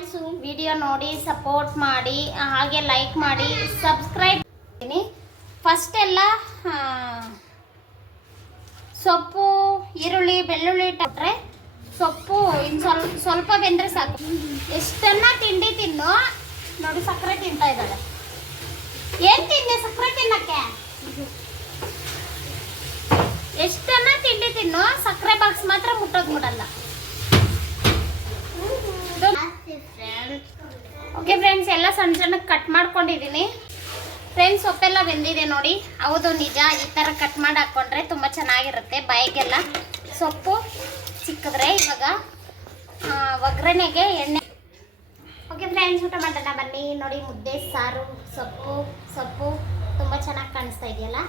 Thanks. Video ನೋಡಿ support ಮಾಡಿ, ಹಾಗೆ ಲೈಕ್ ಮಾಡಿ, ಸಬ್ಸ್ಕ್ರೈಬ್ ಮಾಡ್ತೀನಿ. ಫಸ್ಟ್ ಎಲ್ಲ ಸೊಪ್ಪು, ಈರುಳ್ಳಿ, ಬೆಳ್ಳುಳ್ಳಿ ಇಟ್ಟರೆ ಸೊಪ್ಪು ಇನ್ನು ಸ್ವಲ್ಪ ಬೆಂದರೆ ಸಾಕು. ಎಷ್ಟನ್ನ ತಿಂಡಿ ತಿನ್ನು. ನೋಡಿ ಸಕ್ಕರೆ ತಿಂತಾ ಇದ್ದಾಳೆ. ಏನು ತಿಂದೆ ಸಕ್ಕರೆ ತಿನ್ನಕ್ಕೆ? ಎಷ್ಟನ್ನ ತಿಂಡಿ ತಿನ್ನು, ಸಕ್ಕರೆ ಬಾಕ್ಸ್ ಮಾತ್ರ ಮುಟ್ಟೋದು ಬಿಡಲ್ಲ. ಓಕೆ ಫ್ರೆಂಡ್ಸ್, ಎಲ್ಲ ಸಣ್ಣ ಸಣ್ಣಕ್ಕೆ ಕಟ್ ಮಾಡ್ಕೊಂಡಿದ್ದೀನಿ ಫ್ರೆಂಡ್ಸ್. ಸೊಪ್ಪೆಲ್ಲ ಬೆಂದಿದೆ ನೋಡಿ. ಹೌದು ನಿಜ, ಈ ಥರ ಕಟ್ ಮಾಡಿ ಹಾಕ್ಕೊಂಡ್ರೆ ತುಂಬ ಚೆನ್ನಾಗಿರುತ್ತೆ ಬಾಯಿಗೆಲ್ಲ. ಸೊಪ್ಪು ಸಿಕ್ಕಿದ್ರೆ ಇವಾಗ ಒಗ್ಗರಣೆಗೆ ಎಣ್ಣೆ. ಓಕೆ ಫ್ರೆಂಡ್ಸ್, ಊಟ ಮಾಡೋಣ ಬನ್ನಿ. ನೋಡಿ ಮುದ್ದೆ, ಸಾರು, ಸೊಪ್ಪು ತುಂಬ ಚೆನ್ನಾಗಿ ಕಾಣಿಸ್ತಾ ಇದೆಯಲ್ಲ.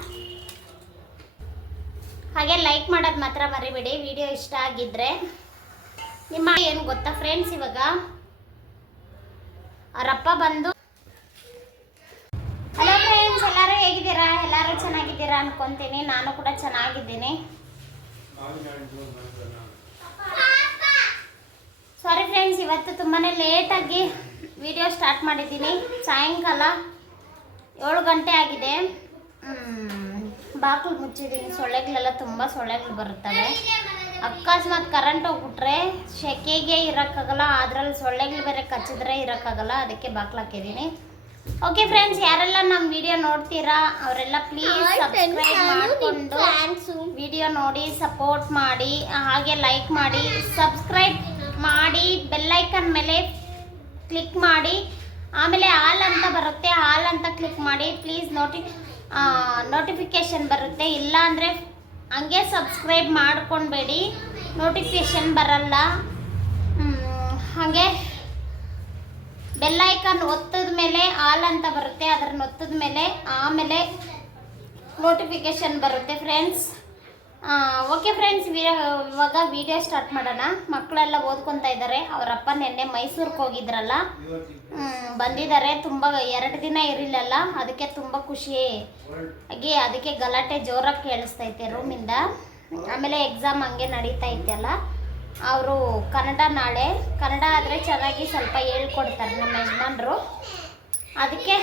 ಹಾಗೆ ಲೈಕ್ ಮಾಡೋದು ಮಾತ್ರ ಮರಿಬೇಡಿ. ವಿಡಿಯೋ ಇಷ್ಟ ಆಗಿದ್ದರೆ ನಿಮ್ಮ ಏನು ಗೊತ್ತಾ ಫ್ರೆಂಡ್ಸ್, ಇವಾಗ ಅವರಪ್ಪ ಬಂದು. ಹಲೋ ಫ್ರೆಂಡ್ಸ್, ಎಲ್ಲರೂ ಹೇಗಿದ್ದೀರಾ? ಎಲ್ಲರೂ ಚೆನ್ನಾಗಿದ್ದೀರಾ ಅನ್ಕೊಂತೀನಿ. ನಾನು ಕೂಡ ಚೆನ್ನಾಗಿದ್ದೀನಿ. ಸಾರಿ ಫ್ರೆಂಡ್ಸ್, ಇವತ್ತು ತುಂಬಾ ಲೇಟಾಗಿ ವಿಡಿಯೋ ಸ್ಟಾರ್ಟ್ ಮಾಡಿದ್ದೀನಿ. ಸಾಯಂಕಾಲ 7 ಗಂಟೆ ಆಗಿದೆ. ಬಾಗಿಲು ಮುಚ್ಚಿದ್ದೀನಿ. ಸೊಳ್ಳೆಗಳೆಲ್ಲ ತುಂಬ ಸೊಳ್ಳೆಗಳು ಬರುತ್ತವೆ. ಅಕಸ್ಮಾತ್ ಕರೆಂಟ್ ಹೋಗ್ಬಿಟ್ರೆ ಸೆಕೆಗೆ ಇರೋಕ್ಕಾಗಲ್ಲ, ಅದರಲ್ಲಿ ಸೊಳ್ಳೆಗಳು ಬೇರೆ ಕಚ್ಚಿದ್ರೆ ಇರೋಕ್ಕಾಗಲ್ಲ. ಅದಕ್ಕೆ ಬಾಗಿಲು ಹಾಕಿದ್ದೀನಿ. ಓಕೆ ಫ್ರೆಂಡ್ಸ್, ಯಾರೆಲ್ಲ ನಮ್ಮ ವಿಡಿಯೋ ನೋಡ್ತೀರಾ ಅವರೆಲ್ಲ ಪ್ಲೀಸ್ ಸಬ್ಸ್ಕ್ರೈಬ್ ಮಾಡಿಕೊಂಡು ವಿಡಿಯೋ ನೋಡಿ ಸಪೋರ್ಟ್ ಮಾಡಿ, ಹಾಗೆ ಲೈಕ್ ಮಾಡಿ, ಸಬ್ಸ್ಕ್ರೈಬ್ ಮಾಡಿ, ಬೆಲ್ಲೈಕನ್ ಮೇಲೆ ಕ್ಲಿಕ್ ಮಾಡಿ. ಆಮೇಲೆ ಆಲ್ ಅಂತ ಬರುತ್ತೆ, ಆಲ್ ಅಂತ ಕ್ಲಿಕ್ ಮಾಡಿ ಪ್ಲೀಸ್. ನೋಟಿಫಿಕೇಷನ್ ಬರುತ್ತೆ. ಇಲ್ಲ ಅಂದರೆ ಹಂಗೆ ಸಬ್ಸ್ಕ್ರೈಬ್ ಮಾಡ್ಕೊಳ್ಬೇಡಿ, ನೋಟಿಫಿಕೇಷನ್ ಬರಲ್ಲ. ಹಾಗೆ ಬೆಲ್ಲೈಕನ್ ಒತ್ತದ ಮೇಲೆ ಆಲ್ ಅಂತ ಬರುತ್ತೆ, ಅದನ್ನು ಒತ್ತದ ಮೇಲೆ ಆಮೇಲೆ ನೋಟಿಫಿಕೇಷನ್ ಬರುತ್ತೆ ಫ್ರೆಂಡ್ಸ್. ಓಕೆ ಫ್ರೆಂಡ್ಸ್, ಇವಾಗ ವಿಡಿಯೋ ಸ್ಟಾರ್ಟ್ ಮಾಡೋಣ. ಮಕ್ಕಳೆಲ್ಲ ಓದ್ಕೊತಾ ಇದ್ದಾರೆ. ಅವರಪ್ಪ ನಿನ್ನೆ ಮೈಸೂರಿಗೆ ಹೋಗಿದ್ರಲ್ಲ, ಬಂದಿದ್ದಾರೆ. ತುಂಬ 2 ದಿನ ಇರಲಿಲ್ಲಲ್ಲ, ಅದಕ್ಕೆ ತುಂಬ ಖುಷಿ ಆಗಿ ಅದಕ್ಕೆ ಗಲಾಟೆ ಜೋರಾಗಿ ಕೇಳಿಸ್ತೈತೆ ರೂಮಿಂದ. ಆಮೇಲೆ ಎಕ್ಸಾಮ್ ಹಂಗೆ ನಡೀತಾ ಇತ್ತಲ್ಲ. ಅವರು ನಾಳೆ ಕನ್ನಡ ಆದರೆ ಚೆನ್ನಾಗಿ ಸ್ವಲ್ಪ ಹೇಳ್ಕೊಡ್ತಾರೆ ನಮ್ಮ ಯಜಮಾನ್ರು. ಅದಕ್ಕೆ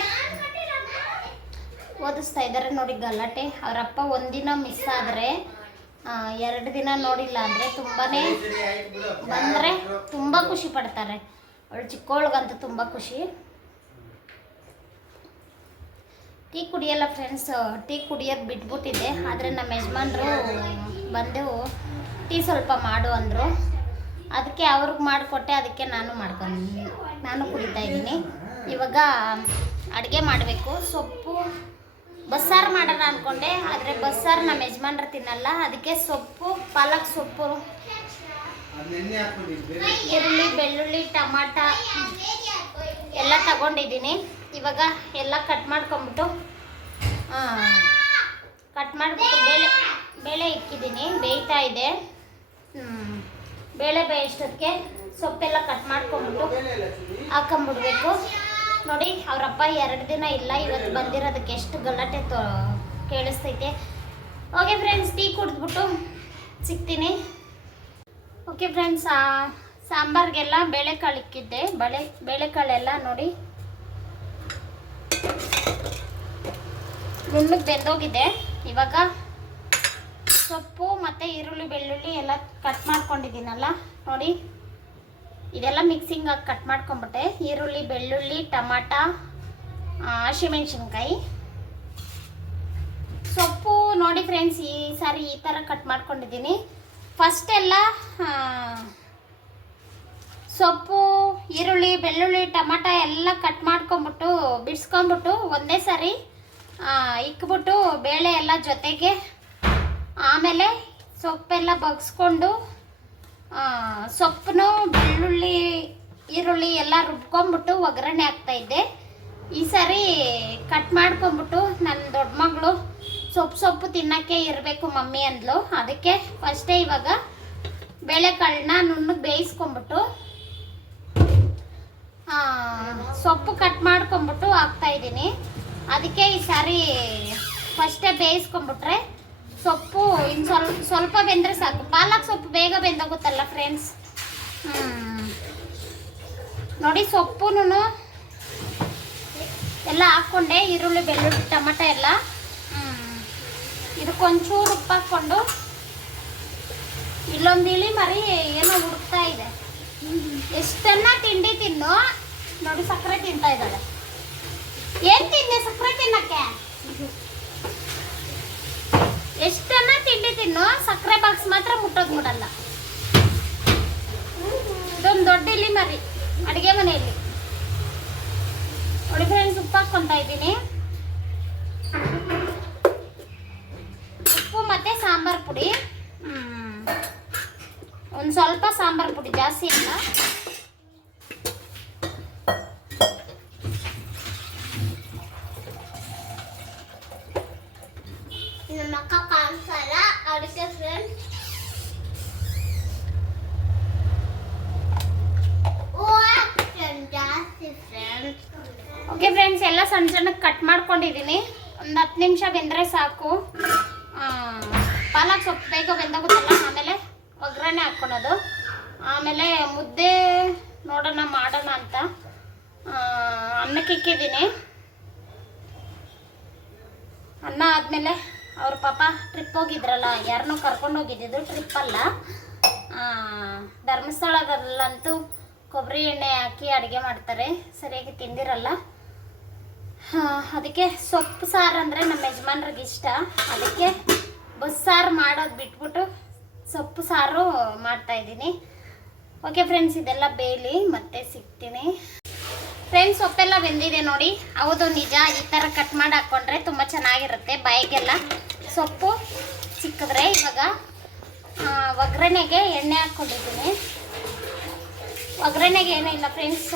ಓದಿಸ್ತಾ ಇದ್ದಾರೆ ನೋಡಿ. ಗಲಾಟೆ. ಅವರಪ್ಪ ಒಂದಿನ ಮಿಸ್ ಆದರೆ 2 ದಿನ ನೋಡಿಲ್ಲ ಅಂದರೆ ಬಂದರೆ ತುಂಬ ಖುಷಿ ಪಡ್ತಾರೆ. ಅವಳು ಚಿಕ್ಕವಳಿಗಂತೂ ತುಂಬ ಖುಷಿ. ಟೀ ಕುಡಿಯಲ್ಲ ಫ್ರೆಂಡ್ಸ್, ಟೀ ಕುಡಿಯೋದು ಬಿಟ್ಬಿಟ್ಟಿದ್ದೆ. ಆದರೆ ನಮ್ಮ ಯಜಮಾನ್ರು ಬಂದು ಟೀ ಸ್ವಲ್ಪ ಮಾಡು ಅಂದರು. ಅದಕ್ಕೆ ಅವ್ರಿಗೆ ಮಾಡಿಕೊಟ್ಟೆ. ಅದಕ್ಕೆ ನಾನು ಕುಡಿತಾ ಇದ್ದೀನಿ. ಇವಾಗ ಅಡುಗೆ ಮಾಡಬೇಕು. ಸೊಪ್ಪು ಬಸ್ಸಾರು ಮಾಡೋಣ ಅಂದ್ಕೊಂಡೆ, ಆದರೆ ಬಸ್ಸಾರು ನಮ್ಮ ಯಜಮಾನ್ರು ತಿನ್ನಲ್ಲ. ಅದಕ್ಕೆ ಸೊಪ್ಪು, ಪಾಲಕ್ ಸೊಪ್ಪು, ಈರುಳ್ಳಿ, ಬೆಳ್ಳುಳ್ಳಿ, ಟಮಾಟ ಎಲ್ಲ ತಗೊಂಡಿದ್ದೀನಿ. ಇವಾಗ ಎಲ್ಲ ಕಟ್ ಮಾಡ್ಕೊಂಬಿಟ್ಟು ಬೇಳೆ ಇಕ್ಕಿದ್ದೀನಿ. ಬೇಯ್ತಾ ಇದೆ. ಬೇಳೆ ಬೇಯಿಸೋದಕ್ಕೆ ಸೊಪ್ಪೆಲ್ಲ ಕಟ್ ಮಾಡ್ಕೊಂಬಿಟ್ಟು ಹಾಕೊಂಬಿಡ್ಬೇಕು. ನೋಡಿ ಅವರಪ್ಪ 2 ದಿನ ಇಲ್ಲ, ಇವತ್ತು ಬಂದಿರೋದಕ್ಕೆ ಎಷ್ಟು ಗಲಾಟೆ ಕೇಳಿಸ್ತೈತೆ. ಓಕೆ ಫ್ರೆಂಡ್ಸ್, ಟೀ ಕುಡಿದ್ಬಿಟ್ಟು ಸಿಗ್ತೀನಿ. ಓಕೆ ಫ್ರೆಂಡ್ಸ್, ಸಾಂಬಾರಿಗೆಲ್ಲ ಬೇಳೆಕಾಳು ಇಕ್ಕಿದ್ದೆ. ಬೇಳೆಕಾಳೆಲ್ಲ ನೋಡಿ ನುಣ್ಣಗೆ ಬೆಂದೋಗಿದೆ. ಇವಾಗ ಸೊಪ್ಪು ಮತ್ತು ಈರುಳ್ಳಿ, ಬೆಳ್ಳುಳ್ಳಿ ಎಲ್ಲ ಕಟ್ ಮಾಡ್ಕೊಂಡಿದ್ದೀನಲ್ಲ ನೋಡಿ. ಇದೆಲ್ಲ ಮಿಕ್ಸಿಂಗಾಗಿ ಕಟ್ ಮಾಡ್ಕೊಂಬಿಟ್ಟೆ. ಈರುಳ್ಳಿ, ಬೆಳ್ಳುಳ್ಳಿ, ಟಮಾಟ, ಹಸಿಮೆಣ್ಸಿನ್ಕಾಯಿ, ಸೊಪ್ಪು ನೋಡಿ ಫ್ರೆಂಡ್ಸ್. ಈ ಸಾರಿ ಈ ಥರ ಕಟ್ ಮಾಡ್ಕೊಂಡಿದ್ದೀನಿ. ಫಸ್ಟ್ ಎಲ್ಲ ಸೊಪ್ಪು, ಈರುಳ್ಳಿ, ಬೆಳ್ಳುಳ್ಳಿ, ಟಮಾಟ ಎಲ್ಲ ಕಟ್ ಮಾಡ್ಕೊಂಬಿಟ್ಟು ಬಿಡಿಸ್ಕೊಂಬಿಟ್ಟು ಒಂದೇ ಸಾರಿ ಇಕ್ಬಿಟ್ಟು ಬೇಳೆ ಎಲ್ಲ ಜೊತೆಗೆ, ಆಮೇಲೆ ಸೊಪ್ಪೆಲ್ಲ ಬಗ್ಸ್ಕೊಂಡು ಸೊಪ್ಪನ್ನು, ಬೆಳ್ಳುಳ್ಳಿ, ಈರುಳ್ಳಿ ಎಲ್ಲ ರುಬ್ಕೊಂಬಿಟ್ಟು ಒಗ್ಗರಣೆ ಹಾಕ್ತಾಯಿದ್ದೆ. ಈ ಸಾರಿ ಕಟ್ ಮಾಡ್ಕೊಂಬಿಟ್ಟು ನನ್ನ ದೊಡ್ಡ ಮಗಳು ಸೊಪ್ಪು ತಿನ್ನೋಕ್ಕೆ ಇರಬೇಕು ಮಮ್ಮಿ ಅಂದ್ಲು. ಅದಕ್ಕೆ ಫಸ್ಟೇ ಇವಾಗ ಬೇಳೆಕಾಳನ್ನ ನುಣ್ಣಗೆ ಬೇಯಿಸ್ಕೊಂಬಿಟ್ಟು ಸೊಪ್ಪು ಕಟ್ ಮಾಡ್ಕೊಂಬಿಟ್ಟು ಹಾಕ್ತಾಯಿದ್ದೀನಿ. ಅದಕ್ಕೆ ಈ ಸಾರಿ ಫಸ್ಟೇ ಬೇಯಿಸ್ಕೊಂಬಿಟ್ರೆ ಸೊಪ್ಪು ಇನ್ನು ಸ್ವಲ್ಪ ಬೆಂದರೆ ಸಾಕು. ಪಾಲಕ್ ಸೊಪ್ಪು ಬೇಗ ಬೆಂದೋಗುತ್ತಲ್ಲ ಫ್ರೆಂಡ್ಸ್. ನೋಡಿ ಸೊಪ್ಪುನು ಎಲ್ಲ ಹಾಕ್ಕೊಂಡೆ, ಈರುಳ್ಳಿ ಬೆಳ್ಳುಳ್ಳಿ ಟೊಮಟೊ ಎಲ್ಲ. ಇದಕ್ಕೊಂಚೂರು ಉಪ್ಪು ಹಾಕ್ಕೊಂಡು, ಇಲ್ಲೊಂದು ಇಳಿ ಮರಿ ಏನೋ ಹುಡುಕ್ತಾ ಇದೆ. ಎಷ್ಟನ್ನ ತಿಂಡಿ ತಿನ್ನು. ನೋಡಿ ಸಕ್ಕರೆ ತಿಂತಾ ಇದ್ದಾಳೆ. ಏನ್ ತಿಂದೆ ಸಕ್ಕರೆ ತಿನ್ನಕ್ಕೆ? ಎಷ್ಟನ್ನ ತಿಂಡಿ ತಿನ್ನು, ಸಕ್ಕರೆ ಬಾಕ್ಸ್ ಮಾತ್ರ ಮುಟ್ಟೋದು ಮುಡಲ್ಲ. ಇದೊಂದು ದೊಡ್ಡ ಇಲಿ ಮರಿ ಅಡುಗೆ ಮನೆಯಲ್ಲಿ. ನೋಡಿ ಫ್ರೆಂಡ್ಸ್, ಉಪ್ಪು ಹಾಕ್ಕೊಂತ ಇದ್ದೀನಿ. ಉಪ್ಪು ಮತ್ತೆ ಸಾಂಬಾರ್ ಪುಡಿ, ಒಂದು ಸ್ವಲ್ಪ ಸಾಂಬಾರ್ ಪುಡಿ, ಜಾಸ್ತಿ ಇಲ್ಲ. ಓಕೆ ಫ್ರೆಂಡ್ಸ್, ಎಲ್ಲ ಸಣ್ಣ ಸಣ್ಣಕ್ಕೆ ಕಟ್ ಮಾಡ್ಕೊಂಡಿದ್ದೀನಿ. ಒಂದು 10 ನಿಮಿಷ ಬೆಂದರೆ ಸಾಕು. ಪಾಲಕ್ ಸೊಪ್ಪು ಬೇಗ ಬೆಂದೋಗುತ್ತಲ್ಲ, ಆಮೇಲೆ ಒಗ್ಗರಣೆ ಹಾಕ್ಕೊಳೋದು. ಆಮೇಲೆ ಮುದ್ದೆ ನೋಡೋಣ ಮಾಡೋಣ ಅಂತ ಅನ್ನಕ್ಕೆ ಇಕ್ಕಿದ್ದೀನಿ. ಅನ್ನ ಆದಮೇಲೆ ಅವ್ರ ಪಾಪ ಟ್ರಿಪ್ ಹೋಗಿದ್ರಲ್ಲ, ಯಾರನ್ನೂ ಕರ್ಕೊಂಡು ಹೋಗಿದ್ದಿದ್ದು, ಟ್ರಿಪ್ಪಲ್ಲ, ಧರ್ಮಸ್ಥಳದಲ್ಲಂತೂ ಕೊಬ್ಬರಿ ಎಣ್ಣೆ ಹಾಕಿ ಅಡುಗೆ ಮಾಡ್ತಾರೆ, ಸರಿಯಾಗಿ ತಿಂದಿರಲ್ಲ. ಅದಕ್ಕೆ ಸೊಪ್ಪು ಸಾರು ಅಂದರೆ ನಮ್ಮ ಯಜಮಾನ್ರಿಗೆ ಇಷ್ಟ. ಅದಕ್ಕೆ ಬಸ್ಸಾರು ಮಾಡೋದು ಬಿಟ್ಬಿಟ್ಟು ಸೊಪ್ಪು ಸಾರು ಮಾಡ್ತಾಯಿದ್ದೀನಿ. ಓಕೆ ಫ್ರೆಂಡ್ಸ್, ಇದೆಲ್ಲ ಬೇಲಿ ಮತ್ತೆ ಸಿಗ್ತೀನಿ. ಫ್ರೆಂಡ್ಸ್, ಸೊಪ್ಪೆಲ್ಲ ಬೆಂದಿದೆ ನೋಡಿ. ಹೌದು, ನಿಜ. ಈ ಥರ ಕಟ್ ಮಾಡಿ ಹಾಕ್ಕೊಂಡ್ರೆ ತುಂಬ ಚೆನ್ನಾಗಿರುತ್ತೆ, ಬಾಯಿಗೆಲ್ಲ ಸೊಪ್ಪು ಸಿಕ್ಕಿದ್ರೆ. ಇವಾಗ ಒಗ್ಗರಣೆಗೆ ಎಣ್ಣೆ ಹಾಕ್ಕೊಂಡಿದ್ದೀನಿ. ಒಗ್ಗರಣೆಗೆ ಏನೂ ಇಲ್ಲ ಫ್ರೆಂಡ್ಸ್,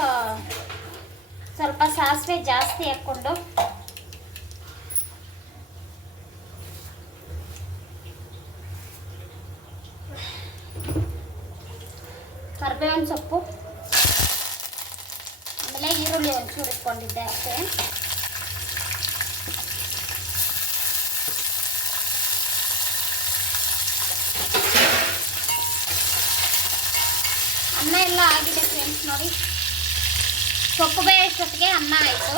ಸ್ವಲ್ಪ ಸಾಸಿವೆ ಜಾಸ್ತಿ ಹಾಕ್ಕೊಂಡು, ಕರಿಬೇವಿನ ಸೊಪ್ಪು, ಆಮೇಲೆ ಈರುಳ್ಳಿ ಒಂಚೂರು ಇಟ್ಕೊಂಡಿದ್ದೆ ಅಷ್ಟೇ. ಅನ್ನ ಎಲ್ಲ ಆಗಿದೆ ಫ್ರೆಂಡ್ಸ್. ನೋಡಿ, ಸೊಪ್ಪು ಬೇಯಿಸೋತ್ತಿಗೆ ಅನ್ನ ಆಯಿತು.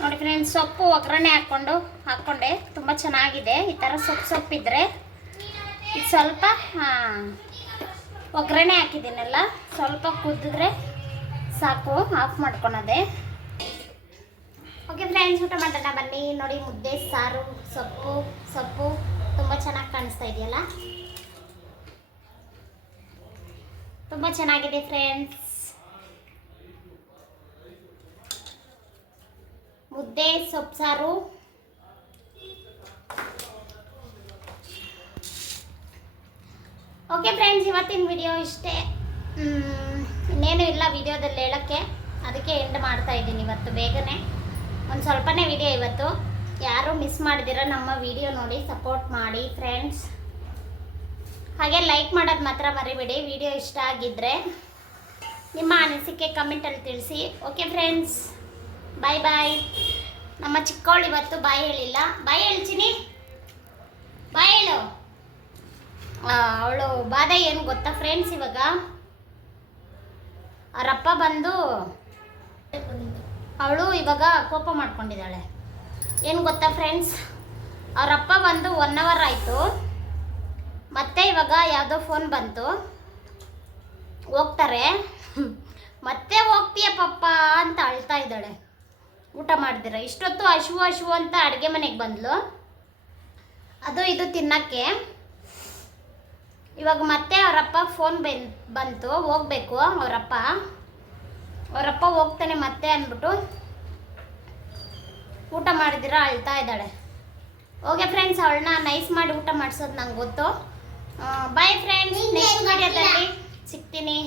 ನೋಡಿ ಫ್ರೆಂಡ್ಸ್, ಸೊಪ್ಪು ಒಗ್ಗರಣೆ ಹಾಕ್ಕೊಂಡೆ. ತುಂಬ ಚೆನ್ನಾಗಿದೆ. ಈ ಥರ ಸೊಪ್ಪಿದ್ರೆ ಇದು ಸ್ವಲ್ಪ ಒಗ್ಗರಣೆ ಹಾಕಿದ್ದೀನಲ್ಲ, ಸ್ವಲ್ಪ ಕುದಿದ್ರೆ ಸಾಕು, ಆಫ್ ಮಾಡ್ಕೊಳೋದೆ. ಓಕೆ ಫ್ರೆಂಡ್ಸ್, ಊಟ ಮಾಡೋಣ ಬನ್ನಿ. ನೋಡಿ, ಮುದ್ದೆ ಸಾರು, ಸೊಪ್ಪು ತುಂಬ ಚೆನ್ನಾಗಿ ಕಾಣಿಸ್ತಾ ಇದೆಯಲ್ಲ, ತುಂಬ ಚೆನ್ನಾಗಿದೆ ಫ್ರೆಂಡ್ಸ್. ಮುದ್ದೆ ಸೊಪ್ಪು ಸಾರು. ಓಕೆ ಫ್ರೆಂಡ್ಸ್, ಇವತ್ತಿನ ವಿಡಿಯೋ ಇಷ್ಟೇ. ಇನ್ನೇನು ಇಲ್ಲ ವಿಡಿಯೋದಲ್ಲಿ ಹೇಳೋಕ್ಕೆ, ಅದಕ್ಕೆ ಎಂಡ್ ಮಾಡ್ತಾ ಇದ್ದೀನಿ ಇವತ್ತು ಬೇಗನೆ. ಒಂದು ಸ್ವಲ್ಪನೇ ವಿಡಿಯೋ ಇವತ್ತು. ಯಾರೂ ಮಿಸ್ ಮಾಡಿದಿರ ನಮ್ಮ ವಿಡಿಯೋ ನೋಡಿ ಸಪೋರ್ಟ್ ಮಾಡಿ ಫ್ರೆಂಡ್ಸ್. ಹಾಗೆ ಲೈಕ್ ಮಾಡೋದು ಮಾತ್ರ ಮರಿಬೇಡಿ. ವಿಡಿಯೋ ಇಷ್ಟ ಆಗಿದ್ದರೆ ನಿಮ್ಮ ಅನಿಸಿಕೆ ಕಮೆಂಟಲ್ಲಿ ತಿಳಿಸಿ. ಓಕೆ ಫ್ರೆಂಡ್ಸ್, ಬಾಯ್ ಬಾಯ್. ನಮ್ಮ ಚಿಕ್ಕವಳು ಇವತ್ತು ಬಾಯ್ ಹೇಳಿಲ್ಲ. ಬಾಯ್ ಹೇಳ್ತೀನಿ, ಬಾಯ್ ಹೇಳು. ಅವಳು ಬಾಧ ಏನು ಗೊತ್ತಾ ಫ್ರೆಂಡ್ಸ್, ಇವಾಗ ಅವರಪ್ಪ ಬಂದು ಅವಳು ಇವಾಗ ಕೋಪ ಮಾಡ್ಕೊಂಡಿದ್ದಾಳೆ. ಏನು ಗೊತ್ತಾ ಫ್ರೆಂಡ್ಸ್, ಅವರಪ್ಪ ಬಂದು 1 ಅವರ್ ಆಯಿತು. ಮತ್ತೆ ಇವಾಗ ಯಾವುದೋ ಫೋನ್ ಬಂತು, ಹೋಗ್ತಾರೆ. ಮತ್ತೆ ಹೋಗ್ತೀಯ ಪಪ್ಪ ಅಂತ ಅಳ್ತಾ ಇದ್ದಾಳೆ. ಊಟ ಮಾಡಿದಿರ ಇಷ್ಟೊತ್ತು ಹಶು ಅಂತ ಅಡುಗೆ ಮನೆಗೆ ಬಂದ್ಲು, ಅದು ಇದು ತಿನ್ನಕ್ಕೆ. ಇವಾಗ ಮತ್ತೆ ಅವರಪ್ಪ ಫೋನ್ ಬಂತು, ಹೋಗ್ಬೇಕು. ಅವರಪ್ಪ ಹೋಗ್ತಾನೆ ಮತ್ತೆ ಅಂದ್ಬಿಟ್ಟು ಊಟ ಮಾಡಿದಿರ ಅಳ್ತಾ ಇದ್ದಾಳೆ. ಓಕೆ ಫ್ರೆಂಡ್ಸ್, ಅವಳನ್ನ ನೈಸ್ ಮಾಡಿ ಊಟ ಮಾಡಿಸೋದು ನಂಗೆ ಗೊತ್ತು. ಬಾಯ್ ಫ್ರೆಂಡ್ಸ್, ನೆಕ್ಸ್ಟ್ ವಿಡಿಯೋದಲ್ಲಿ ಸಿಗ್ತೀನಿ.